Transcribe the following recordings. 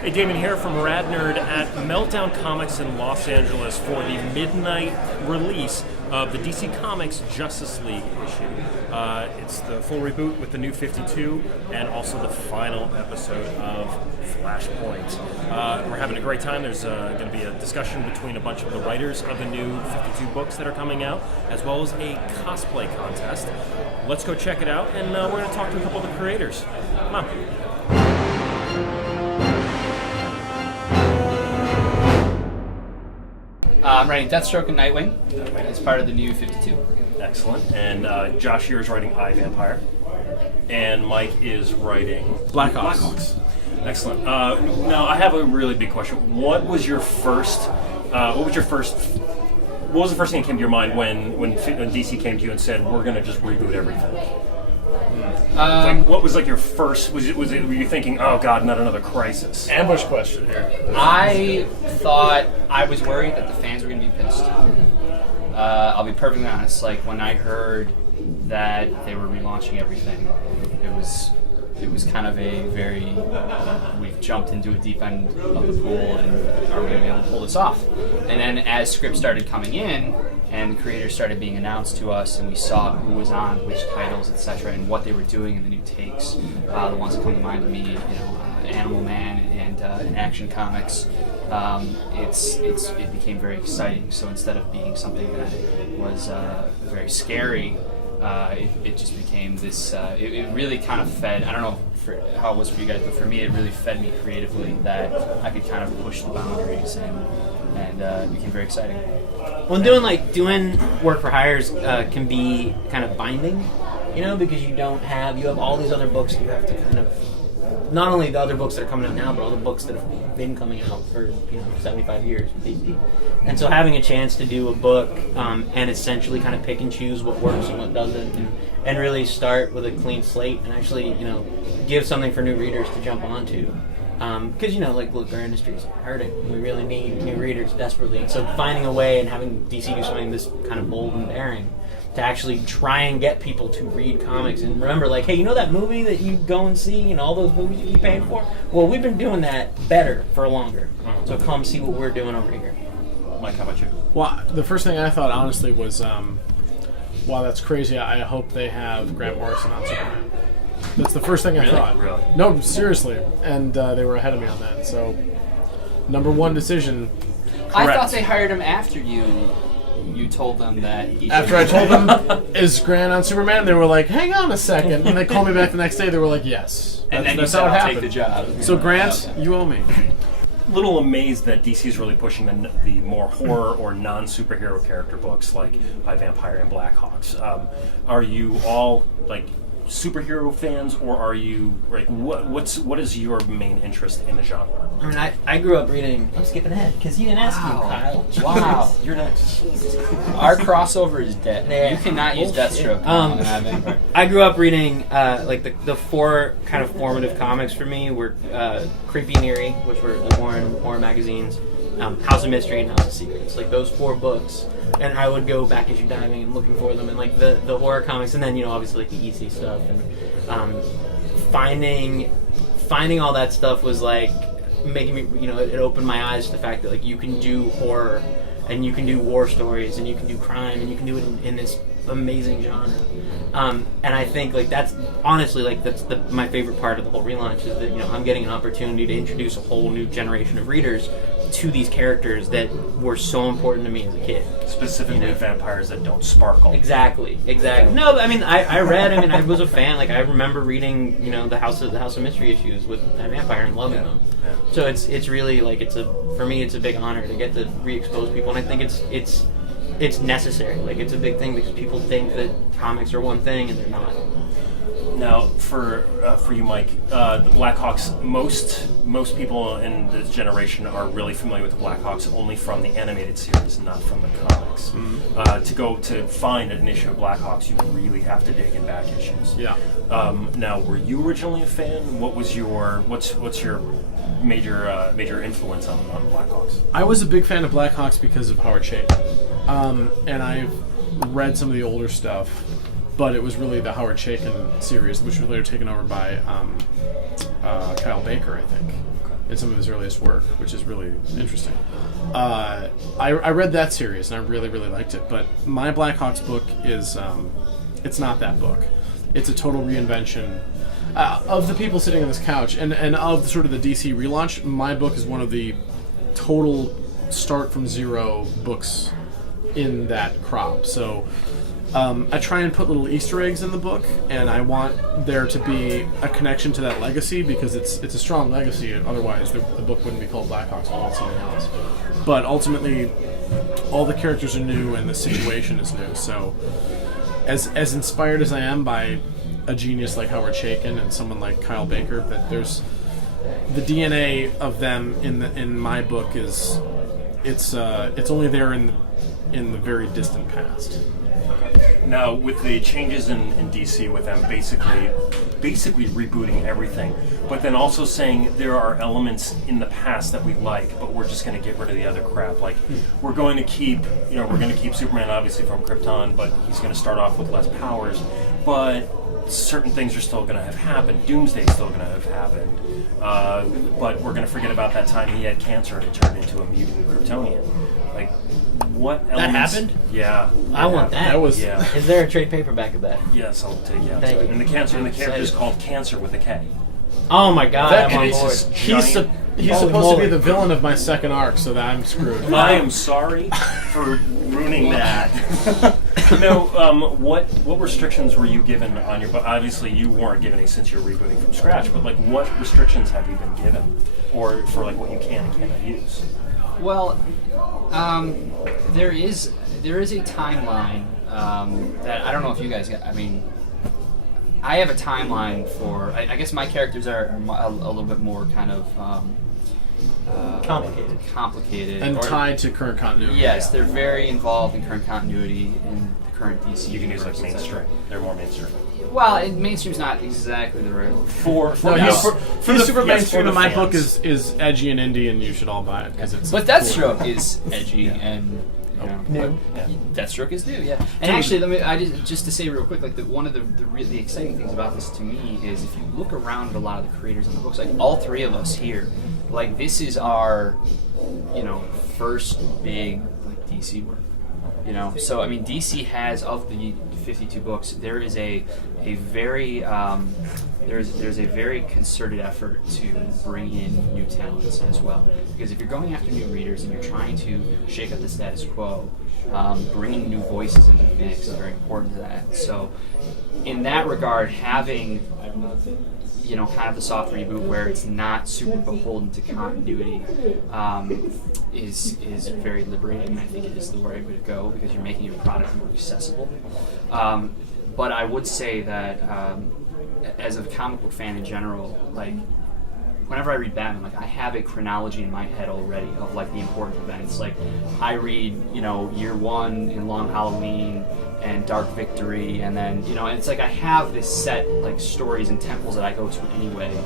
Hey, Damian here from Radnerd at Meltdown Comics in Los Angeles for the midnight release of the DC Comics Justice League issue. It's the full reboot with the new 52 and also the final episode of Flashpoint. We're having a great time. There's going to be a discussion between a bunch of the writers of the new 52 books that are coming out, as well as a cosplay contest. Let's go check it out, and we're going to talk to a couple of the creators. Come on. I'm writing Deathstroke and Nightwing as part of the new 52. Excellent. And Josh here is writing iVampire. And Mike is writing Blackhawks. Excellent. Now, I have a really big question. What was the first thing that came to your mind when DC came to you and said, we're going to just reboot everything? What was like your first? Were you thinking, oh God, not another Crisis? Ambush question here. I was worried that the fans were going to be pissed. I'll be perfectly honest. Like when I heard that they were relaunching everything, it was kind of a very we've jumped into a deep end of the pool, and are we going to be able to pull this off? And then as scripts started coming in, and the creators started being announced to us, and we saw who was on which titles, etc., and what they were doing in the new takes. The ones that come to mind to me, Animal Man and Action Comics. It became very exciting. So instead of being something that was very scary, it just became this. It really kind of fed. I don't know how it was for you guys, but for me, it really fed me creatively that I could kind of push the boundaries, and it became very exciting. Well, doing work for hires can be kind of binding, because you have all these other books you have to kind of, not only the other books that are coming out now, but all the books that have been coming out for 75 years with DC. And so having a chance to do a book and essentially kind of pick and choose what works and what doesn't, and really start with a clean slate and actually give something for new readers to jump onto. Because, look, our industry's hurting. We really need new readers desperately. And so finding a way and having DC do something this kind of bold and daring to actually try and get people to read comics and remember, hey, that movie that you go and see and all those movies you keep paying for? Well, we've been doing that better for longer. So come see what we're doing over here. Mike, how about you? Well, the first thing I thought, honestly, was, wow, that's crazy. I hope they have Grant Morrison on Superman. That's the first thing I thought. Really? No, seriously. And they were ahead of me on that. So, number one decision. Correct. I thought they hired him after you told them that he After I told them, is Grant on Superman? They were like, hang on a second. And they called me back the next day. They were like, yes. And then that's you said, how it I'll happened. take the job. So, Grant, you owe me. Little amazed that DC is really pushing the more horror or non-superhero character books like iVampire and Blackhawks. Are you all superhero fans, or are you what is your main interest in the genre? I mean, I grew up reading. I'm skipping ahead because you didn't ask me, Kyle. Wow, You're next. our crossover is dead. Yeah. You cannot use Deathstroke. I grew up reading the four kind of formative comics for me were Creepy and Eerie, which were the horror magazines, House of Mystery, and House of Secrets. Those four books. And I would go back issue diving and looking for them, and the horror comics, and then obviously the EC stuff, and finding all that stuff was making me it opened my eyes to the fact that you can do horror, and you can do war stories, and you can do crime, and you can do it in this amazing genre. And I think that's honestly that's my favorite part of the whole relaunch is that I'm getting an opportunity to introduce a whole new generation of readers to these characters that were so important to me as a kid. Specifically vampires that don't sparkle. Exactly. No, but I was a fan. I remember reading the House of Mystery issues with Vampire and loving them. Yeah. So it's really for me it's a big honor to get to re-expose people, and I think it's necessary. It's a big thing because people think that comics are one thing and they're not. Now, for you, Mike, the Blackhawks. Most people in this generation are really familiar with the Blackhawks only from the animated series, not from the comics. To find an issue of Blackhawks, you really have to dig in back issues. Yeah. Now, were you originally a fan? What's your major influence on Blackhawks? I was a big fan of Blackhawks because of Howard Chaykin. And I've read some of the older stuff, but it was really the Howard Chaykin series, which was later taken over by Kyle Baker, I think. in some of his earliest work, which is really interesting. I read that series and I really, really liked it. But my Blackhawks book is it's not that book. It's a total reinvention of the people sitting on this couch, and of sort of the DC relaunch. My book is one of the total start from zero books in that crop. So I try and put little Easter eggs in the book, and I want there to be a connection to that legacy because it's a strong legacy. Otherwise, the book wouldn't be called Blackhawks; it would be something else. But ultimately, all the characters are new, and the situation is new. So, as inspired as I am by a genius like Howard Chaykin and someone like Kyle Baker, that there's the DNA of them in my book is it's only there in the very distant past. Now, with the changes in DC, with them basically rebooting everything, but then also saying there are elements in the past that we like, but we're just going to get rid of the other crap. Like, we're going to keep Superman obviously from Krypton, but he's going to start off with less powers, but certain things are still going to have happened. Doomsday's still going to have happened, but we're going to forget about that time he had cancer and it turned into a mutant Kryptonian. Like, what elements? That happened? Yeah. I want that. That was Yeah. Is there a trade paperback of that? Yes, I'll take you. Thank you. And the character is called Cancer with a K. Oh my god, That I'm on is board. just He's giant- he's Holy supposed to moly. be the villain of my second arc, so that I'm screwed. I am sorry for ruining that. No, what restrictions were you given on your book? Obviously, you weren't given any since you're rebooting from scratch. But like, what restrictions have you been given, or for like what you can and cannot use? Well, there is a timeline that I don't know if you guys get. I mean, I have a timeline for. I guess my characters are a little bit more kind of complicated And or- tied to current continuity. Yes, they're very involved in current continuity in the current DC. You can use like universe, etc. mainstream. They're more mainstream. Well, mainstream's not exactly the right word. For No, now. he's For he's the- super yes, mainstream, for and the my fans. book is edgy and indie, and you should all buy it because it's. But cool. Deathstroke is edgy and New. Deathstroke is new, yeah. And actually, just to say real quick, like one of the really exciting things about this to me is if you look around at a lot of the creators on the books, like all three of us here, like this is our, first big like DC work. So I mean, DC has of the 52 books, there is a very there's a very concerted effort to bring in new talents as well. Because if you're going after new readers and you're trying to shake up the status quo, bringing new voices into the mix is very important to that. So in that regard, having kind of the soft reboot where it's not super beholden to continuity is very liberating. I think it is the right way to go because you're making your product more accessible. But I would say that as a comic book fan in general, like whenever I read Batman, like I have a chronology in my head already of like the important events. Like I read, Year One in Long Halloween and Dark Victory, and then and it's like I have this set like stories and temples that I go to anyway.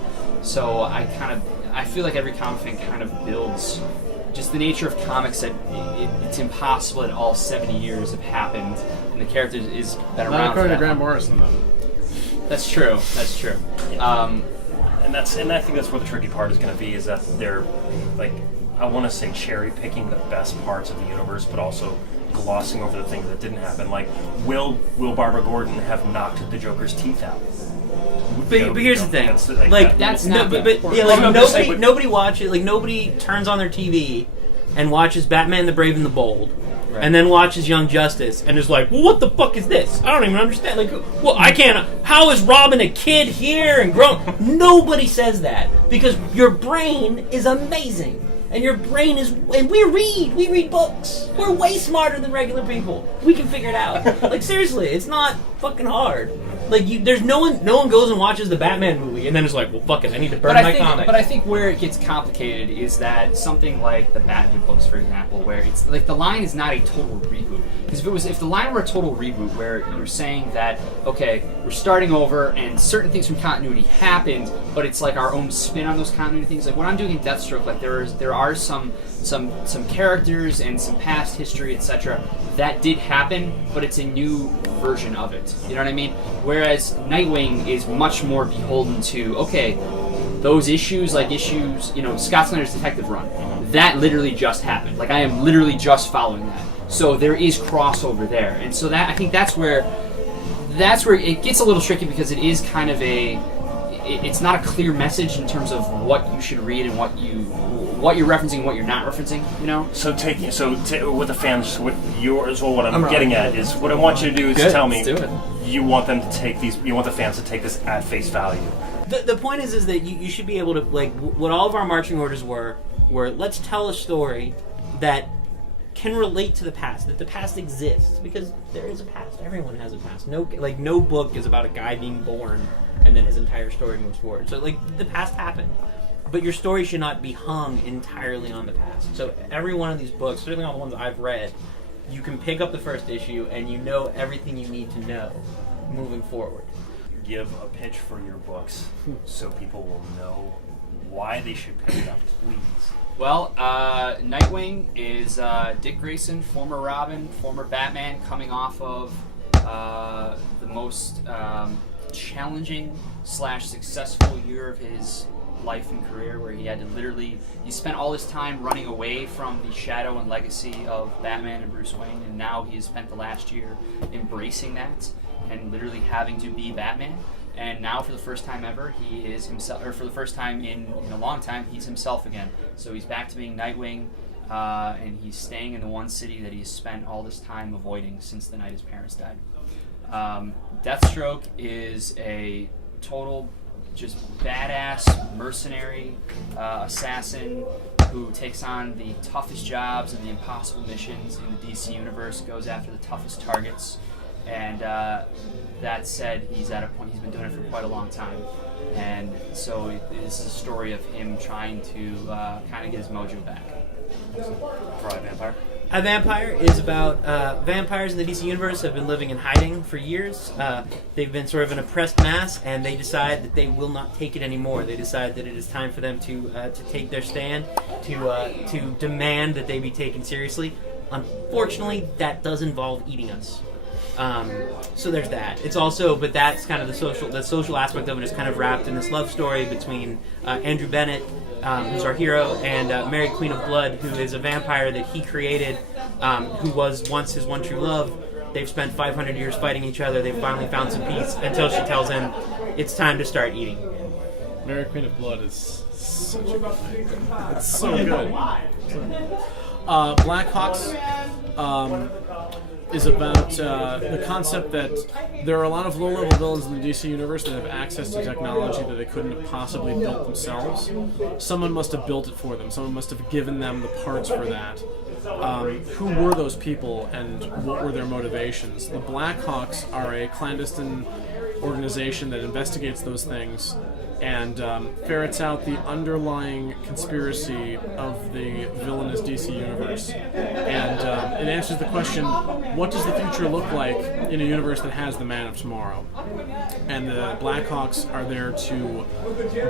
So I feel like every comic fan kind of builds just the nature of comics that it's impossible that all 70 years have happened and the character is been Not around for according to that Grant long. Morrison, though. That's true. And I think that's where the tricky part is going to be, is that they're like, I want to say cherry picking the best parts of the universe, but also glossing over the things that didn't happen. Like, will Barbara Gordon have knocked the Joker's teeth out? But here's the thing, That's not the but important yeah, like part. I'm just saying, but- nobody watches, like nobody turns on their TV and watches Batman the Brave and the Bold, and then watches Young Justice and is like, well, what the fuck is this? I don't even understand. Like, well, I can't. How is Robin a kid here and grown? Nobody says that because your brain is amazing. And your brain is, and we read books. We're way smarter than regular people. We can figure it out. Like seriously, it's not fucking hard. Like there's no one goes and watches the Batman movie and then is like, well, fuck it, I need to burn my comic. But I think where it gets complicated is that something like the Batman books, for example, where it's like the line is not a total reboot. Because if the line were a total reboot, where you're saying that okay, we're starting over and certain things from continuity happened, but it's like our own spin on those continuity things. Like what I'm doing in Deathstroke, like there are some characters and some past history, etc. that did happen, but it's a new version of it. You know what I mean? Whereas Nightwing is much more beholden to, okay, those issues, like issues, Scott Snyder's Detective Run, that literally just happened. Like I am literally just following that. So there is crossover there, and so that I think that's where it gets a little tricky because it is kind of it's not a clear message in terms of what you should read and what you're referencing, what you're not referencing. So with the fans, what I'm getting at is what I want you to do is tell me you want them to take these. You want the fans to take this at face value. The point is that you should be able to, like, what all of our marching orders were let's tell a story that can relate to the past, that the past exists, because there is a past. Everyone has a past. No book is about a guy being born and then his entire story moves forward. So, like, the past happened. But your story should not be hung entirely on the past. So every one of these books, certainly all the ones I've read, you can pick up the first issue and you know everything you need to know moving forward. Give a pitch for your books so people will know why they should pick it up, please. Well, Nightwing is Dick Grayson, former Robin, former Batman, coming off of the most challenging / successful year of his life and career, where he had to he spent all his time running away from the shadow and legacy of Batman and Bruce Wayne, and now he has spent the last year embracing that and literally having to be Batman. And now, for the first time ever, he is himself, or for the first time in a long time, he's himself again. So he's back to being Nightwing, and he's staying in the one city that he's spent all this time avoiding since the night his parents died. Deathstroke is a total, just badass mercenary assassin who takes on the toughest jobs and the impossible missions in the DC universe, goes after the toughest targets. And that said, he's at a point, he's been doing it for quite a long time. And so this is a story of him trying to kind of get his mojo back. For a vampire? A Vampire is about vampires in the DC universe have been living in hiding for years. They've been sort of an oppressed mass, and they decide that they will not take it anymore. They decide that it is time for them to take their stand, to demand that they be taken seriously. Unfortunately, that does involve eating us. So there's that. It's also, but that's kind of the social aspect of it is kind of wrapped in this love story between Andrew Bennett, who's our hero, and Mary Queen of Blood, who is a vampire that he created, who was once his one true love. They've spent 500 years fighting each other. They've finally found some peace until she tells him it's time to start eating. Mary Queen of Blood is such a good thing. It's so good. Blackhawks is about the concept that there are a lot of low-level villains in the DC universe that have access to technology that they couldn't have possibly built themselves. Someone must have built it for them. Someone must have given them the parts for that. Who were those people and what were their motivations? The Blackhawks are a clandestine organization that investigates those things and ferrets out the underlying conspiracy of the villainous DC universe. And it answers the question, what does the future look like in a universe that has the Man of Tomorrow? And the Blackhawks are there to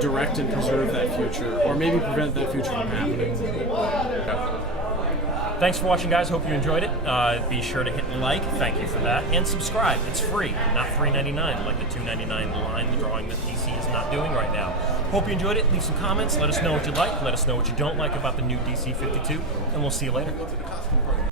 direct and preserve that future, or maybe prevent that future from happening. Thanks for watching, guys. Hope you enjoyed it. Be sure to hit like, thank you for that, and subscribe. It's free, not $3.99 like the $2.99 line drawing that DC is not doing right now. Hope you enjoyed it. Leave some comments. Let us know what you like. Let us know what you don't like about the new DC 52, and we'll see you later.